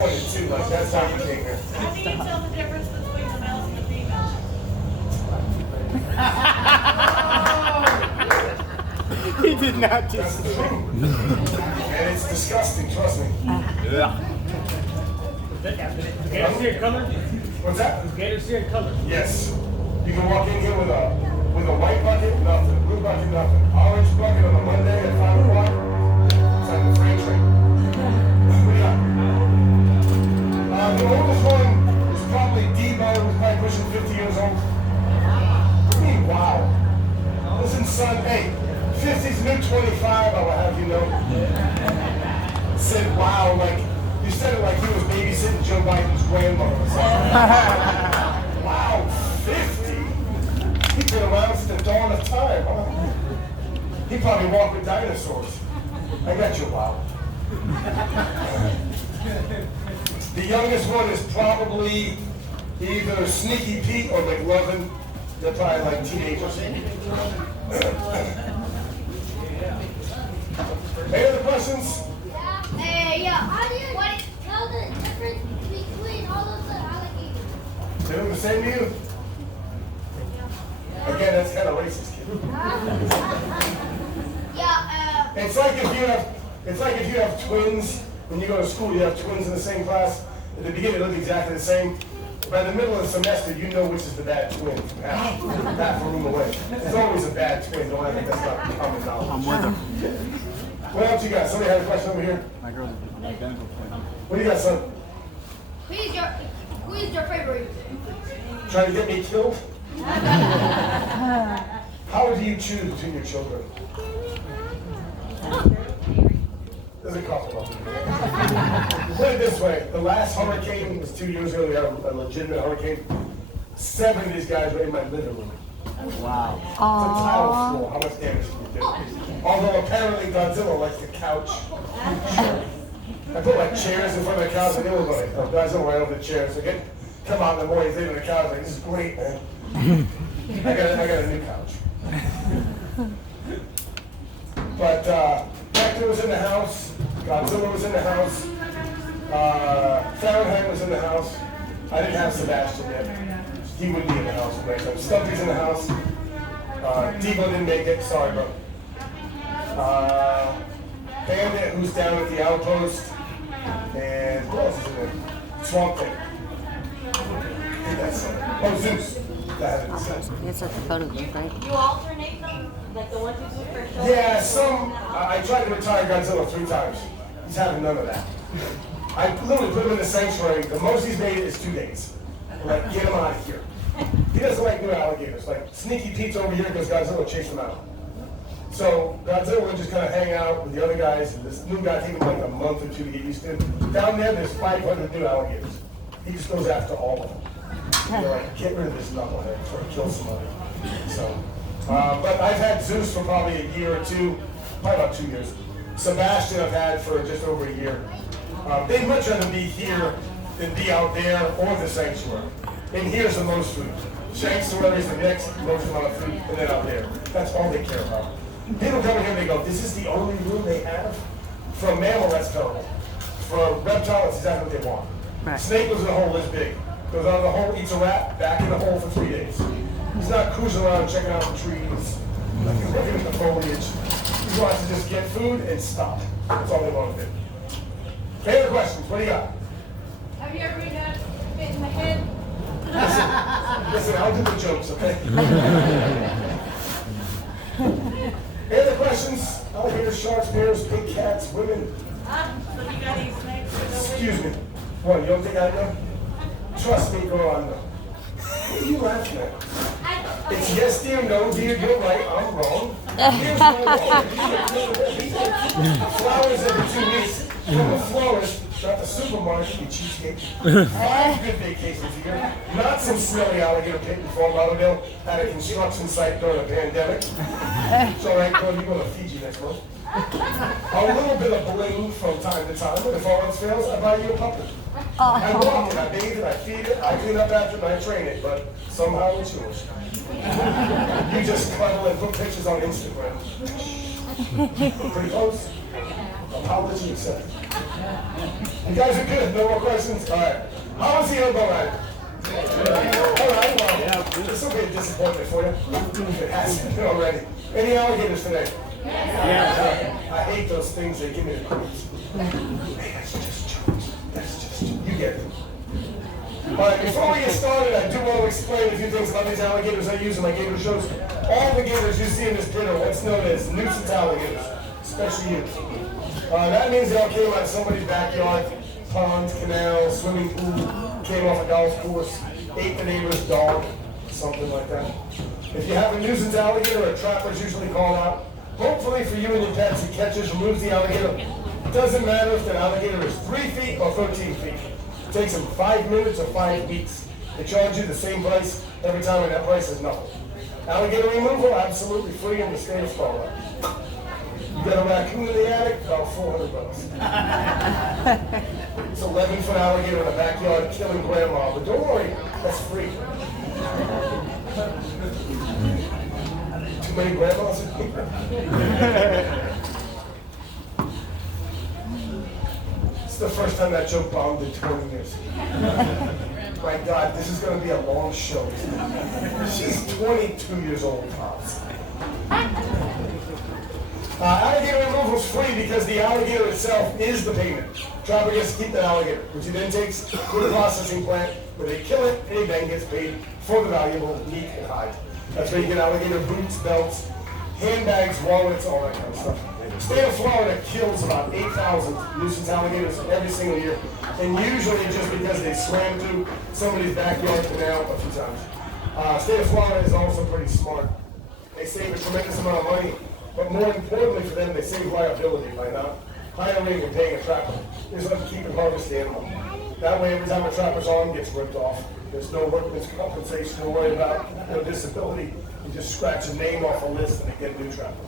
Too, like that's how you take her. How do you tell the difference between the males and the females? He did not just. That's the truth. And it's disgusting, trust me. Yeah. The gators here in color? What's that? The gators here in color? Yes. You can walk in here with a white bucket, nothing. Blue bucket, nothing. Orange bucket on a Monday at 5 o'clock. It's on the freight train. What do you got? The oldest one is probably Debo, who's probably pushing 50 years old. What do you mean, wow? Listen, son, hey, 50's new 25, I will have you know. Said wow, like, you said it like he was babysitting Joe Biden's grandmother or something. Wow, 50? He's been around since the dawn of time, huh? He probably walked with dinosaurs. I got you, wow. The youngest one is probably either Sneaky Pete or McLovin. They're probably like teenagers. Any other questions? How do you tell the difference between all of the alligators? They look the same to you? Again, that's kind of racist, kid. It's like if you have twins. When you go to school, you have twins in the same class. At the beginning, they look exactly the same. By the middle of the semester, you know which is the bad twin from half a room away. There's always a bad twin. Don't think that's not common knowledge. I'm with him. What else you got? Somebody had a question over here? My girl's an identical twin. What do you got, son? Who is your favorite? Trying to get me killed? How do you choose between your children? There's a couple of them. Put it this way, the last hurricane was 2 years ago. We had a legitimate hurricane. 7 of these guys were in my living room. Wow. It's a tile floor. How much damage can you do? Although apparently Godzilla likes the couch. I put like chairs in front of the couch and they were like, oh, Godzilla right over the chairs. So come out in the morning, he's leaving the couch like, this is great, man. I got a new couch. But Hector was in the house, Godzilla was in the house, Fahrenheit was in the house. I didn't have Sebastian yet. He would be in the house next time. Stumpy's in the house. Debo didn't make it, sorry, bro. Bandit, who's down at the outpost. And who else is in there? Swamp Thing. I think that's something. Oh, Zeus. That hasn't said. It's at the photo booth, right? You alternate them? Like the ones you do for show? Yeah, I tried to retire Godzilla 3 times. He's having none of that. I literally put him in the sanctuary. The most he's made is 2 days. Like, get him out of here. He doesn't like new alligators. Like, Sneaky Pete's over here because Godzilla chased him out. So Godzilla would just kind of hang out with the other guys. And this new guy takes him like a month or 2 to get used to. Down there, there's 500 new alligators. He just goes after all of them. They're like, get rid of this knucklehead before he kills somebody. So, but I've had Zeus for probably a year or 2, probably about 2 years. Sebastian I've had for just over a year. They'd much rather be here than be out there or the sanctuary. And here's the most food. Sanctuary is the next most amount of food, and then out there. That's all they care about. People come in here and they go, this is the only room they have? For a mammal, that's terrible. For a reptile, that's exactly what they want. Right. Snake goes in a hole this big. Goes out of the hole, eats a rat, back in the hole for 3 days. He's not cruising around checking out the trees, looking at the foliage. He wants to just get food and stop. That's all they want to do. Any other questions? What do you got? Have you ever got bit in the head? Listen, I'll do the jokes, okay? Any other questions? Alligators, sharks, bears, big cats, women. So you got any snakes? Excuse me. What, you don't think I know? Trust me, girl, I know. What are you laughing at? It's yes, dear, no, dear, you're right, I'm wrong. Here's my flowers every 2 weeks from the florist, not the supermarket, you cheapskate. 5 good vacations a year. Not some smelly alligator pit in Fort Lauderdale at a construction site during a pandemic. It's all right, girl, you go to Fiji next month. A little bit of bling from time to time, and if all else fails, I buy you a puppy. I walk it, I bathe it, I feed it, I clean up after it, and I train it, but somehow it's yours. You just cuddle and put pictures on Instagram. Pretty close. Apology accepted. You guys are good. No more questions? All right. How was the elbow ride? All right, well, this will be a disappointment for you. It hasn't been already. Any alligators today? Yeah. I hate those things. They give me the creeps. Hey, that's just jokes. That's just, you get it. All right, before we get started, I do want to explain a few things about these alligators I use in my gator shows. All the gators you see in this pit are what's known as nuisance alligators, special use. That means they all came out of somebody's backyard, pond, canal, swimming pool, came off a golf course, ate the neighbor's dog, something like that. If you have a nuisance alligator, a trapper's usually called out. Hopefully for you and your pets, he catches, removes the alligator. It doesn't matter if the alligator is 3 feet or 13 feet. It takes them 5 minutes or 5 weeks. They charge you the same price every time, and that price is nothing. Alligator removal, absolutely free in the state of Florida. You got a raccoon in the attic, about $400. It's 11-foot alligator in the backyard killing grandma, but don't worry, that's free. Too many grandmas in here? It's the first time that joke bombed in 20 years. My God, this is going to be a long show. She's 22 years old, Pops. Alligator removal is free because the alligator itself is the payment. Trapper gets to keep that alligator, which he then takes to the processing plant where they kill it, and he then gets paid for the valuable meat and hide. That's where you get alligator boots, belts, handbags, wallets, all that kind of stuff. The state of Florida kills about 8,000 nuisance alligators every single year, and usually just because they swam through somebody's backyard canal a few times. State of Florida is also pretty smart. They save a tremendous amount of money, but more importantly for them, they save liability by not hiring and paying a trapper. They just let them keep and harvest the animal. That way, every time a trapper's arm gets ripped off, there's no workman's compensation to worry about, no disability. You just scratch a name off a list and they get a new trapper.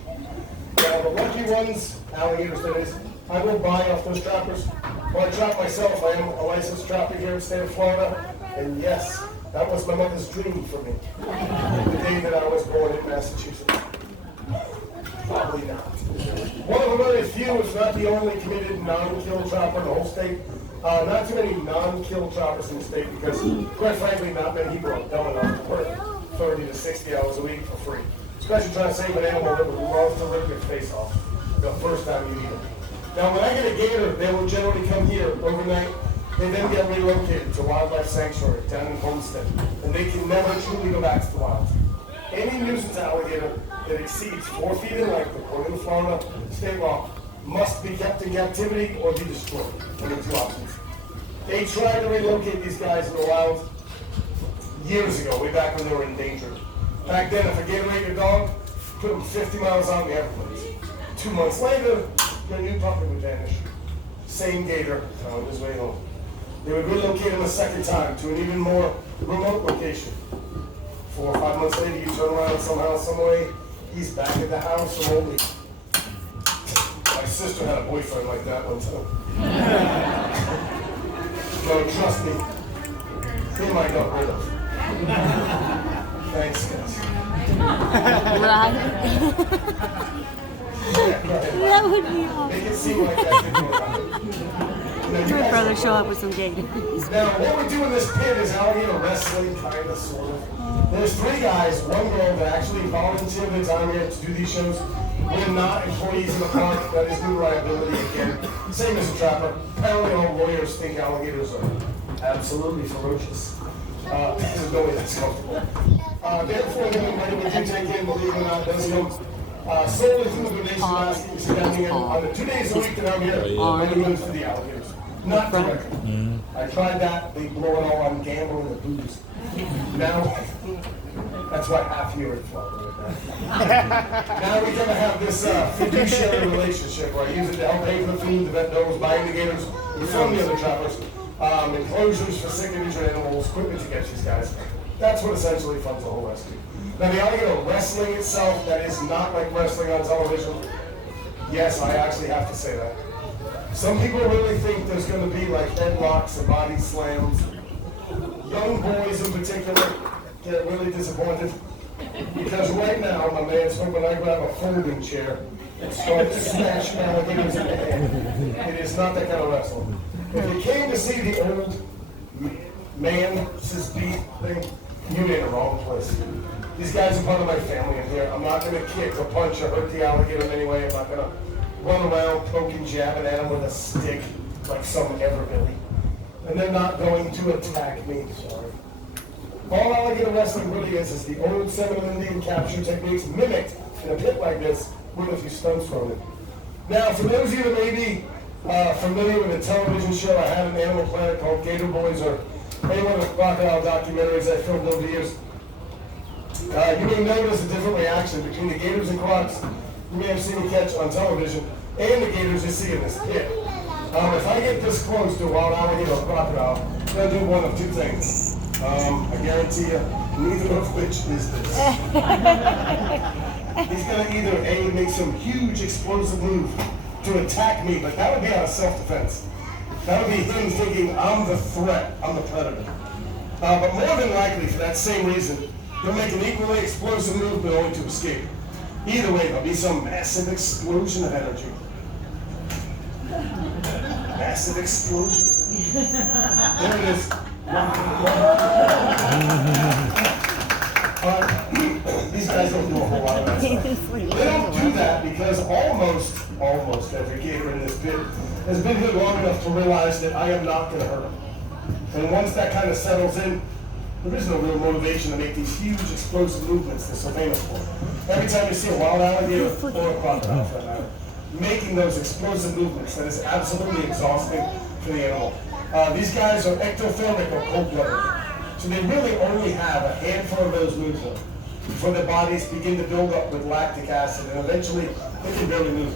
Now, the lucky ones, alligators that is, I will buy off those trappers. Well, I trap myself. I am a licensed trapper here in the state of Florida. And yes, that was my mother's dream for me. The day that I was born in Massachusetts. Probably not. One of the very few, if not the only committed non-kill trapper in the whole state. Not too many non-kill trappers in the state because, quite frankly, not many people are dumb enough to work 30 to 60 hours a week for free. Especially trying to save an animal that would love to rip your face off the first time you eat it. Now, when I get a gator, they will generally come here overnight. They then get relocated to Wildlife Sanctuary down in Homestead, and they can never truly go back to the wild. Any nuisance alligator that exceeds 4 feet in length, according to Florida state law, must be kept in captivity or be destroyed. There are two options. They tried to relocate these guys in the wild years ago, way back when they were endangered. Back then, if a gator ate your dog, put them 50 miles out in the Everglades. 2 months later, your new puppy would vanish. Same gator found his way home. They would relocate him a second time to an even more remote location. 4 or 5 months later, you turn around somehow, some way, he's back at the house remotely. My sister had a boyfriend like that one time. No, trust me, him I got rid of. Thanks, guys. That would be awesome. Make it seem like that didn't go around. My brother show up with some gators. Now, what we do in this pit is alligator wrestling, kind of, sort of. There's 3 guys, 1 girl that actually volunteer their time here to do these shows. We're not employees in the park. That is new liability again. Same as a trapper. Apparently all lawyers think alligators are absolutely ferocious. There's no way that's comfortable. Therefore, the money we do take in, believe it or not, does come solely through the donation basket. You're spending it on the 2 days a week that I'm here. Money goes to the alligators. Not directly. I tried that. They blow it all on gambling and booze. Now, that's what half here in Florida. Now we're going to have this fiduciary relationship where I use it to help pay for the food, the vet knows, buying the gators from the other trappers, enclosures for sick and injured animals, equipment to catch these guys. That's what essentially funds the whole rescue. Now the alligator wrestling itself, that is not like wrestling on television. Yes, I actually have to say that. Some people really think there's going to be like headlocks and body slams. Young boys in particular get really disappointed. Because right now, my man's hoping I grab a folding chair and start smashing alligators in the head. It is not that kind of wrestle. If you came to see the old man, sis beat thing, you in the wrong place. These guys are part of my family in here. I'm not gonna kick or punch or hurt the alligator in any way. I'm not gonna run around poking, jabbing at him with a stick like some everbilly. And they're not going to attack me, sorry. All alligator wrestling really is the old Seminole Indian capture techniques mimicked in a pit like this with a few stunts thrown in. Now, for those of you that may be familiar with a television show I had on Animal Planet called Gator Boys, or any one of the crocodile documentaries I filmed over the years, you may notice a different reaction between the gators and crocs you may have seen me catch on television and the gators you see in this pit. If I get this close to a wild alligator or crocodile, they'll do one of two things. I guarantee you, neither of which is this. He's going to either A, make some huge explosive move to attack me, but that would be out of self-defense. That would be him thinking, I'm the threat, I'm the predator. But more than likely, for that same reason, he'll make an equally explosive move, but only to escape. Either way, there'll be some massive explosion of energy. Massive explosion. There it is. These guys don't do a whole lot of that stuff. They don't do that because almost every gator in this pit has been here long enough to realize that I am not going to hurt them. And once that kind of settles in, there is no real motivation to make these huge explosive movements they're so famous for. Every time you see a wild alligator or a crocodile for that matter, making those explosive movements, that is absolutely exhausting for the animal. These guys are ectothermic or cold-blooded, so they really only have a handful of those moves in them before their bodies begin to build up with lactic acid, and eventually they can barely move.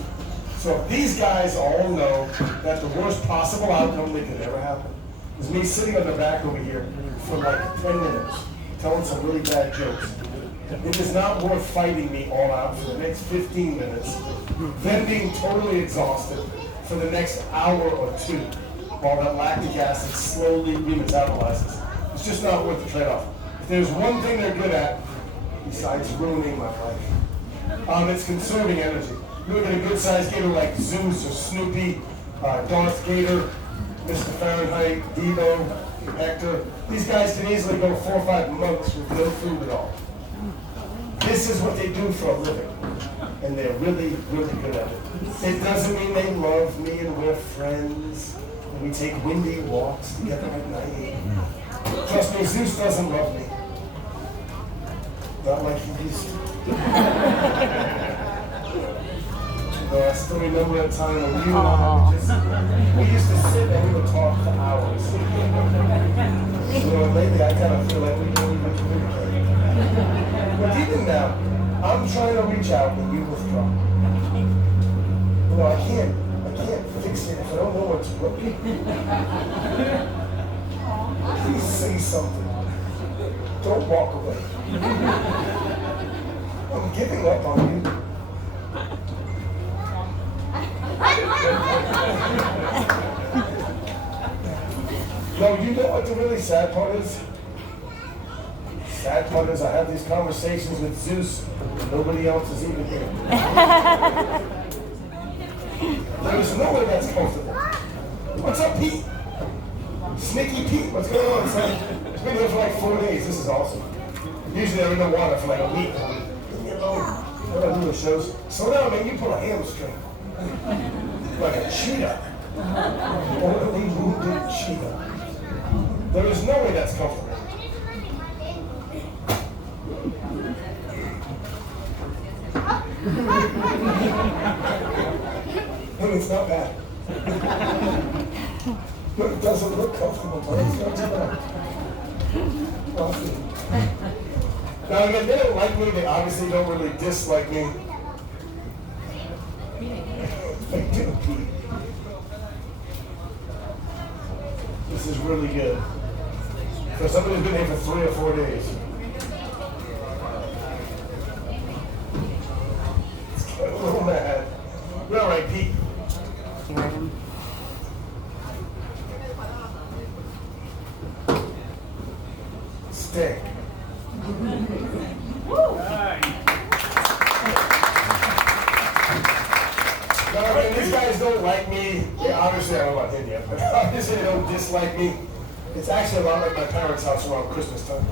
So if these guys all know that the worst possible outcome that could ever happen is me sitting on their back over here for like 10 minutes, telling some really bad jokes, it is not worth fighting me all out for the next 15 minutes, then being totally exhausted for the next hour or two, while that lactic acid slowly remetabolizes. It's just not worth the trade-off. If there's one thing they're good at, besides ruining my life, it's conserving energy. You look at a good-sized gator like Zeus or Snoopy, Darth Gator, Mr. Fahrenheit, Debo, Hector. These guys can easily go 4 or 5 months with no food at all. This is what they do for a living, and they're really, really good at it. It doesn't mean they love me and we're friends, and we take windy walks together at night. Trust me, Zeus doesn't love me. Not like he used to. I still remember a time when you and I would just, we used to sit and we would talk for hours. Lately I kind of feel like we don't even communicate. But even now, I'm trying to reach out and you withdraw. I can't fix it if I don't know what's broken. Please say something. Don't walk away. I'm giving up on you. No, you know what the really sad part is? Sad part is I have these conversations with Zeus and nobody else is even here. There's no way that's comfortable. What's up, Pete? Sneaky Pete, what's going on, son? It's been here for like 4 days. This is awesome. Usually I'm in the water for like a week. Leave me alone. What I do with shows. Slow down, man. You pull a hamstring. Like a cheetah. Mortally wounded cheetah. There is no way that's comfortable. I mean, it's not bad. But it doesn't look comfortable, but it's not too bad. Now again, they don't like me, they obviously don't really dislike me. They do, Pete. This is really good. For somebody who's been here for 3 or 4 days. It's getting a little mad. You're all right, Pete. Stay. Now, again, these guys don't like me. Yeah, obviously, I don't know about him yet, but obviously they don't dislike me. It's actually a lot like my parents' house around Christmas time.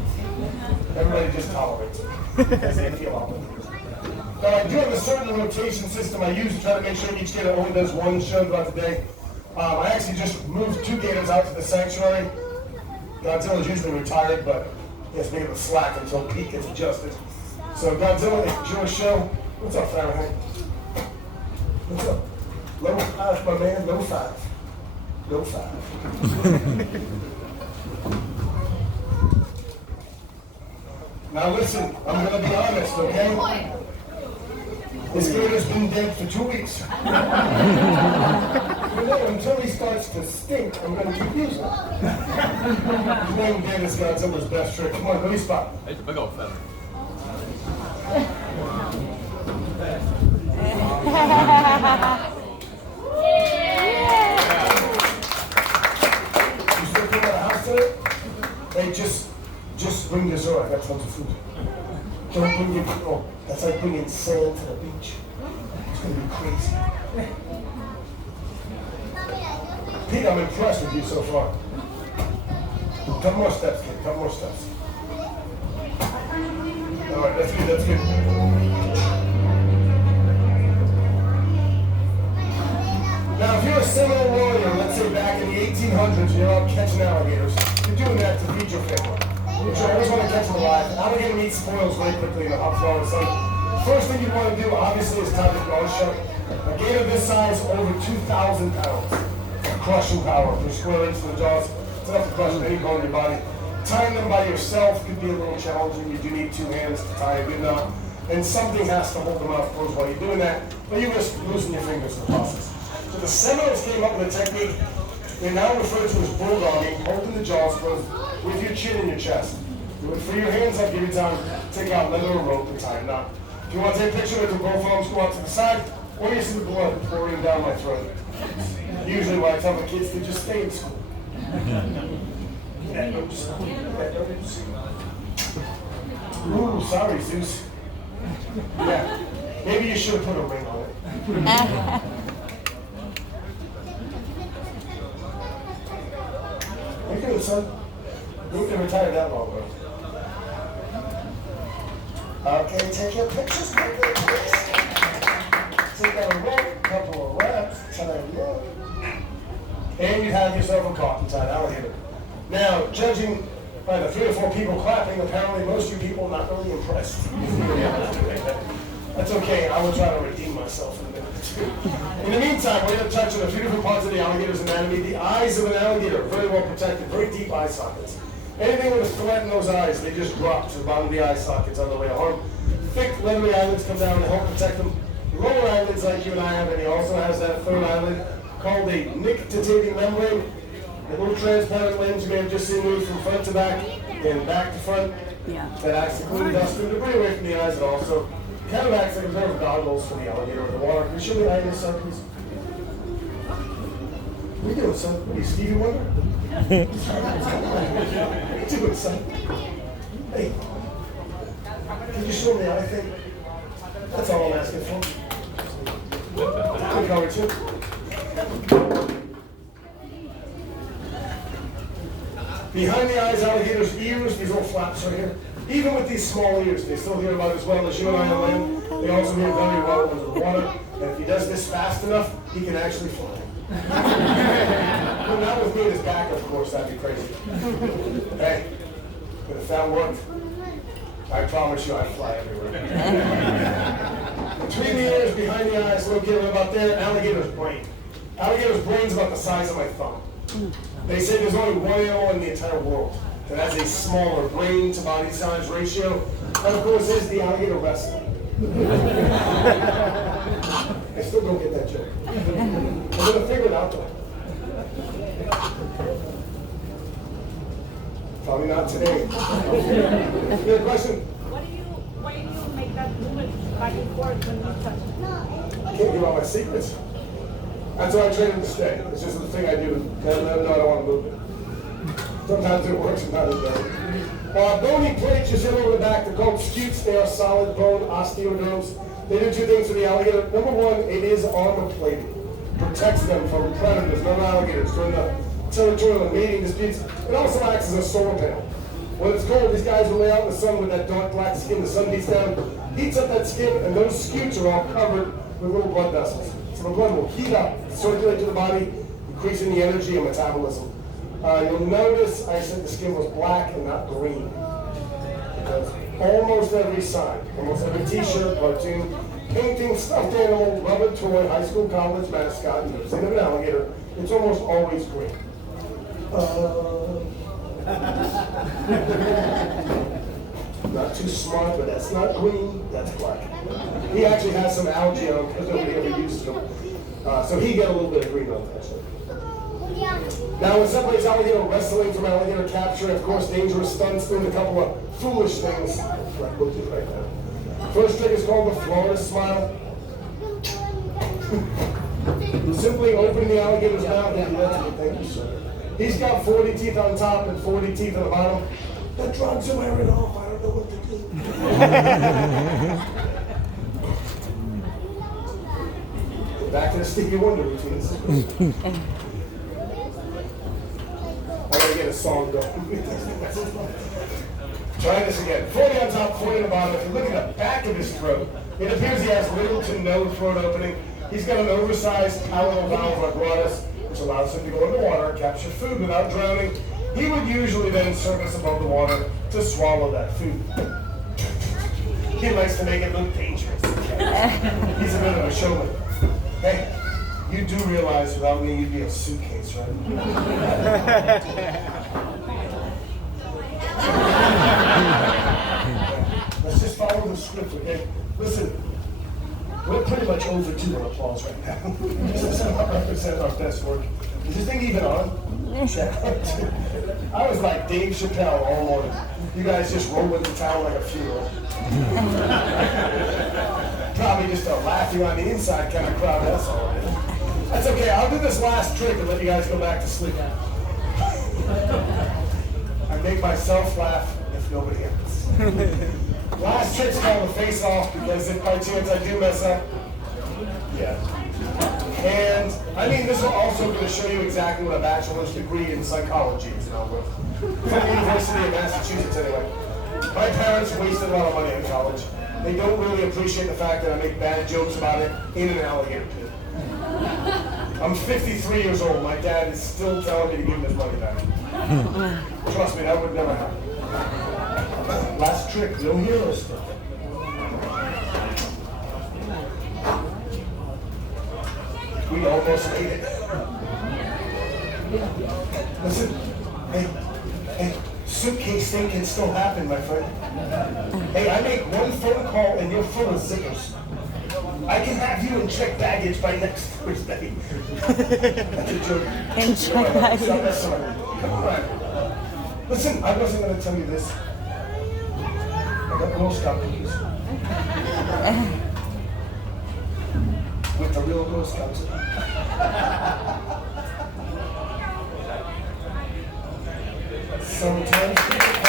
Everybody just tolerates it because they feel obligated. Now, I do have a certain rotation system I use to try to make sure each gator only does one show throughout the day. I actually just moved 2 gators out to the sanctuary. Godzilla's usually retired, but he has to be able to slack until peak gets adjusted. So Godzilla, it's your show. What's up, Fahrenheit? What's up? Level 5, my man, level 5. Level 5. Now listen, I'm gonna be honest, okay? This gator's been dead for 2 weeks. You know, until he starts to stink, I'm gonna keep using him. Playing dead is Godzilla's best trick. Come on, let me spot. It's a big old feather. You still clean out the house today? Hey, just bring your Zora. I got tons of food. Don't bring your oh, that's like bringing sand to the beach. It's gonna be crazy. Pete, I'm impressed with you so far. Couple more steps, kid. Couple more steps. All right, that's good. That's good. Now, if you're a Seminole warrior, let's say back in the 1800s, you're out catching alligators. You're doing that to feed your family. But you always want to catch them alive. Alligator meat spoils very quickly in the hot Florida sun. First thing you want to do, obviously, is tie the jaws shut. A gator this size, over 2,000 pounds. Crushing power per square inch for the jaws. It's enough to crush any bone in your body. Tying them by yourself could be a little challenging. You do need 2 hands to tie a good knot. And something has to hold them out, of course, while you're doing that. But you risk losing your fingers in the process. So the Seminoles came up with a technique they now refer to as bulldogging, holding the jaws closed with your chin in your chest. You would free your hands up, give you time, take out leather or rope and tie a knot. If you want to take a picture with the both arms go out to the side, or you see the blood pouring down my throat. Usually what I tell the kids to just stay in school. Ooh, sorry, Zeus. Yeah, maybe you should have put a ring on it. You're good, son. You wouldn't have retired that long ago. Okay, take your pictures quickly, please. Take out a rope, couple of reps, tie a rope. And you have yourself a cotton-tied alligator. Now, judging by the 3 or 4 people clapping, apparently most of you people are not really impressed. That's okay, I will try to redeem myself in a minute or 2. In the meantime, we're going to touch on a few different parts of the alligator's anatomy. The eyes of an alligator, very well protected, very deep eye sockets. Anything with a threat in those eyes, they just drop to the bottom of the eye sockets on the way home. Thick, leathery eyelids come down to help protect them. Lower eyelids like you and I have, and he also has that third eyelid called a nictitating membrane. A little transparent lens you may have just seen moved from front to back and back to front. Yeah. That acts to clean dust and debris away from the eyes, and also kind of acts like a pair of goggles for the alligator in the water. Can you show me the eye in this side, please? What are you doing, son? What are you, Stevie Wonder? What are you doing, son? Hey, can you show me the eye thing? That's all I'm asking for. Eye cover, too. Behind the eyes, alligators' ears, these little flaps right here. Even with these small ears, they still hear about as well as you and I on land. They also hear very well under the water. And if he does this fast enough, he can actually fly. But not with me at his back, of course, that'd be crazy. Hey, but if that worked, I promise you I'd fly everywhere. Between the ears, behind the eyes, located about there, alligator's brain. Alligator's brain's about the size of my thumb. They say there's only one animal in the entire world that has a smaller brain to body size ratio. That, of course, is the alligator wrestler. I still don't get that joke. I'm going to figure it out, though. Probably not today. You have a question? Why do you make that movement back and forth when you touch? I can't give all my secrets. That's why I train him to stay. It's just the thing I do. Let him know I don't want to move it. Sometimes it works, sometimes it doesn't. Bony plates just hit over the back. They're called scutes. They are solid bone osteoderms. They do two things for the alligator. Number one, it is armor plated. Protects them from predators, non-alligators, during the territorial and mating disputes. It also acts as a solar panel. When it's cold, these guys will lay out in the sun with that dark black skin. The sun beats down, heats up that skin, and those scutes are all covered with little blood vessels. So the blood will heat up, circulate to the body, increasing the energy and metabolism. You'll notice I said the skin was black and not green. Because almost every sign, almost every t-shirt, cartoon, painting, stuffed animal, rubber toy, high school, college, mascot, you've seen an alligator, it's almost always green. Not too smart, but that's not green, that's black. He actually has some algae on him because nobody ever uses them. So he got a little bit of green on that. Now, what separates alligator wrestling from alligator capture, of course, dangerous stunts, doing a couple of foolish things, like we'll do right now. First trick is called the Florida Smile. Simply opening the alligator's mouth. Thank you, sir. He's got 40 teeth on top and 40 teeth on the bottom. The drugs are wearing off. I don't know what to do. Back to the Stevie Wonder routines. I gotta get a song going. Try this again. 40 on top, 40 on the bottom. If you look at the back of his throat, it appears he has little to no throat opening. He's got an oversized palatal valve glottis, which allows him to go underwater and capture food without drowning. He would usually then surface above the water to swallow that food. He likes to make it look dangerous. He's a bit of a showman. Hey, you do realize without me you'd be a suitcase, right? Let's just follow the script, okay? Listen, we're pretty much overdue on applause right now. This does not represent our best work. Is this thing even on? I was like Dave Chappelle all morning. You guys just roll with the towel like a funeral. Probably just a laughing on the inside kind of crowd, that's all. That's okay, I'll do this last trick and let you guys go back to sleep. I make myself laugh if nobody else. Last trick's called the face off because if by chance I do mess up, yeah. And I mean, this is also going to show you exactly what a bachelor's degree in psychology is now with. From the University of Massachusetts anyway. My parents wasted a lot of money in college. They don't really appreciate the fact that I make bad jokes about it in an alligator pit. I'm 53 years old. My dad is still telling me to give him his money back. Trust me, that would never happen. Last trick, no hero stuff. We almost made it. Listen, hey, suitcase thing can still happen, my friend. Hey, I make one phone call and you're full of zippers. I can have you in checked baggage by next Thursday. That's a joke. In checked baggage. Come on. Listen, I wasn't going to tell you this. I got Girl Scout cookies. With the real Girl Scouts. Sometimes people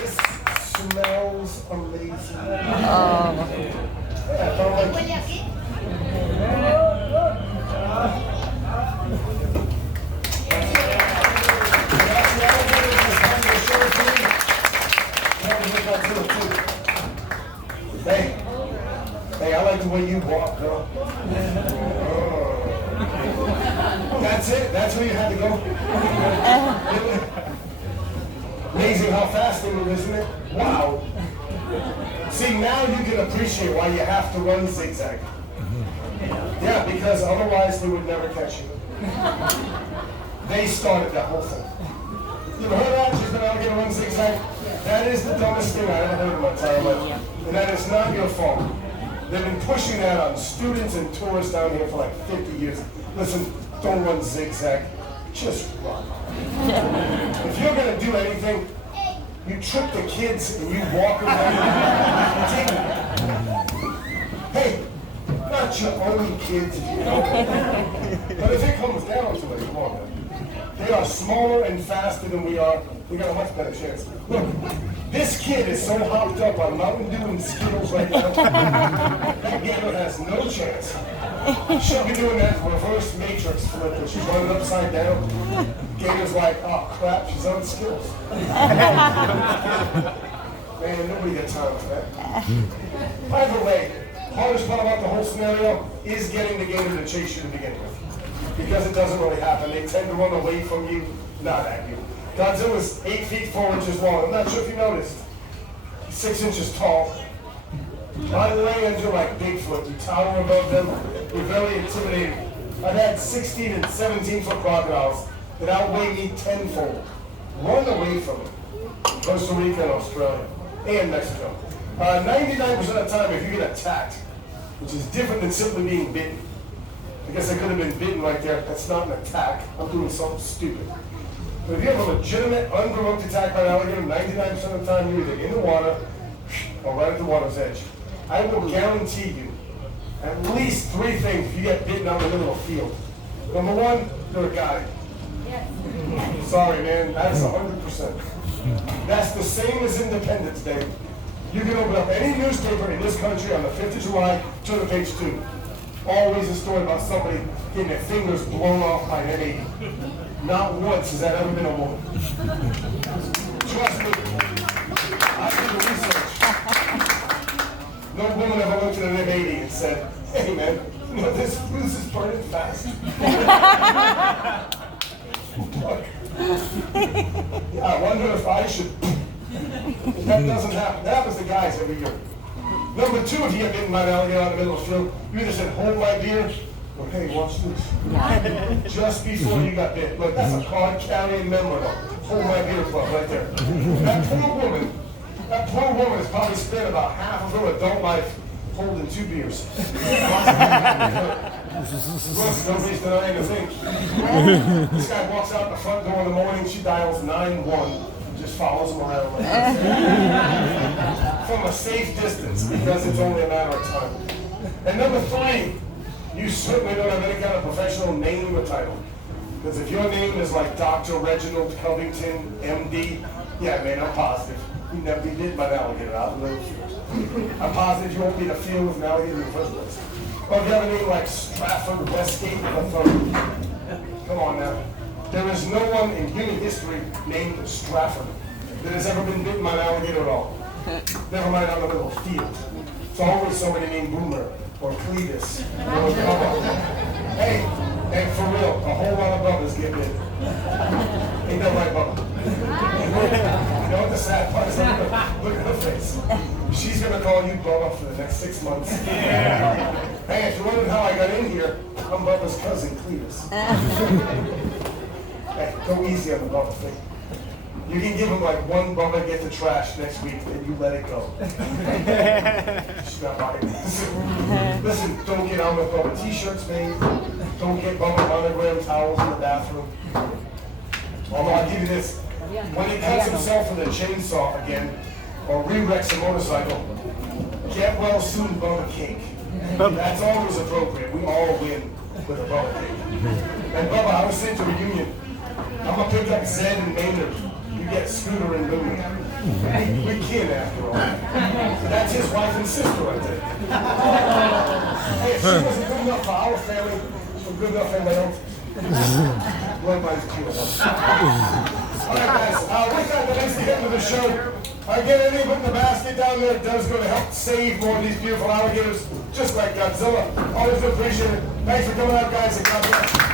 This smells amazing. I felt like Hey, I like the way you walk, girl. That's it? That's where you had to go? Amazing how fast they move, isn't it? Wow. See, now you can appreciate why you have to run zigzag. Yeah, because otherwise they would never catch you. They started that whole thing. You ever heard that? She's been out here to run zigzag? That is the dumbest thing I ever heard in my entire life. And that is not your fault. They've been pushing that on students and tourists down here for like 50 years. Listen, don't run zigzag. Just run. If you're going to do anything, you trip the kids and you walk around. Hey, not not your own kids, you know. But if it comes down to it, come on, man. They are smaller and faster than we are. We got a much better chance. Look, this kid is so hopped up on Mountain Dew and Skittles right now. That gator has no chance. She'll be doing that reverse matrix flip where she's running upside down. Gator's like, oh crap, she's on Skittles. Man, nobody got time for that. By the way, hardest part about the whole scenario is getting the gator to chase you to begin with. Because it doesn't really happen. They tend to run away from you, not at you. Godzilla's 8 feet 4 inches long. I'm not sure if you noticed. He's 6 inches tall. My lands are like Bigfoot. You tower above them. You're very intimidating. I've had 16 and 17 foot crocodiles that outweigh me tenfold. Run away from them. Costa Rica and Australia. And Mexico. 99% of the time, if you get attacked, which is different than simply being bitten. I guess I could have been bitten right there. That's not an attack. I'm doing something stupid. But if you have a legitimate, unprovoked attack by an alligator, 99% of the time you're either in the water or right at the water's edge. I will guarantee you at least 3 things if you get bitten out in the middle of a field. Number 1, you're a guy. Sorry, man. That's 100%. That's the same as Independence Day. You can open up any newspaper in this country on the 5th of July, turn to page 2. Always a story about somebody getting their fingers blown off by an M80. Not once has that ever been a woman. Trust me, I did the research. No woman ever looked at an M80 and said, hey man, you know, this is burning fast. Yeah, I wonder if I should. That doesn't happen. That happens to guys every year. Number 2, if you get bitten by an alligator out in the middle of the field, you either said, hold my beer, or hey, watch this. Just before you got bit. Look, that's a card-carrying member of Hold My Beer Club right there. That poor woman has probably spent about half of her adult life holding 2 beers. Look, nobody's denying a thing. This guy walks out the front door in the morning, she dials 911. Just follows him around like this. From a safe distance, because it's only a matter of time. And number 3, you certainly don't have any kind of professional name or title. Because if your name is like Dr. Reginald Covington, MD, yeah, man, I'm positive you'd never be bitten by an alligator out in the field. I'm positive you won't be in a field with an alligator in the first place. Or if you have a name like Stratford Westgate, come on now. There is no one in human history named Stratford that has ever been bitten by an alligator at all. Never mind out in the middle of the field. It's always somebody named Boomer or Cletus or Bubba. Hey, and for real, a whole lot of Bubbas get bit. Ain't that right, Bubba? You know what the sad part is? Look at her face. She's going to call you Bubba for the next 6 months. Hey, if you're wondering how I got in here, I'm Bubba's cousin, Cletus. Hey, go easy on the Bubba thing. You can give him like 1 Bubba get the trash next week, then you let it go. She's not buying this. Listen, don't get on with Bubba t-shirts made. Don't get Bubba monogram towels in the bathroom. Although I'll give you this. When he cuts himself with a chainsaw again, or re-wrecks a motorcycle, get well soon Bubba cake. That's always appropriate. We all win with a Bubba cake. And Bubba, I was saying to reunion, I'm gonna pick up Zed and Maynard. You get Scooter and Louie. We kin after all. That's his wife and sister right there. Hey, if she wasn't good enough for our family, she was good enough for my own. Everybody's cute. All right, guys. With that, the next to get into the show. Get anything in the basket down there does go to help save more of these beautiful alligators, just like Godzilla. Always appreciate it. Thanks for coming out, guys, and God bless.